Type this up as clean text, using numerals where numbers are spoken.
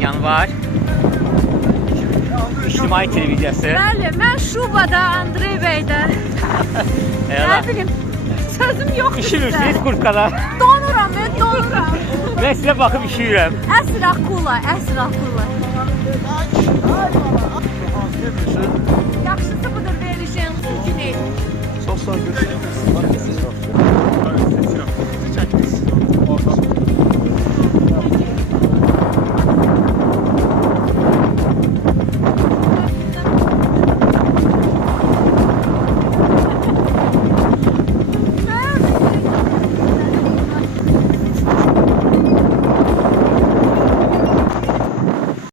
Yanvar İctimai Televiziyası. Bəli, mən Şubada, Andrey bəydə. Nə bilim, sözüm yoxdur sizə. İşiyirsiniz kurtkada. Donuram, mən donuram. Ben size bakıp işiyirəm. Əsr akula, əsr akula. Yaxşısı budur verilişin, çünki neydi? Çox sağ ol, görüşürüz.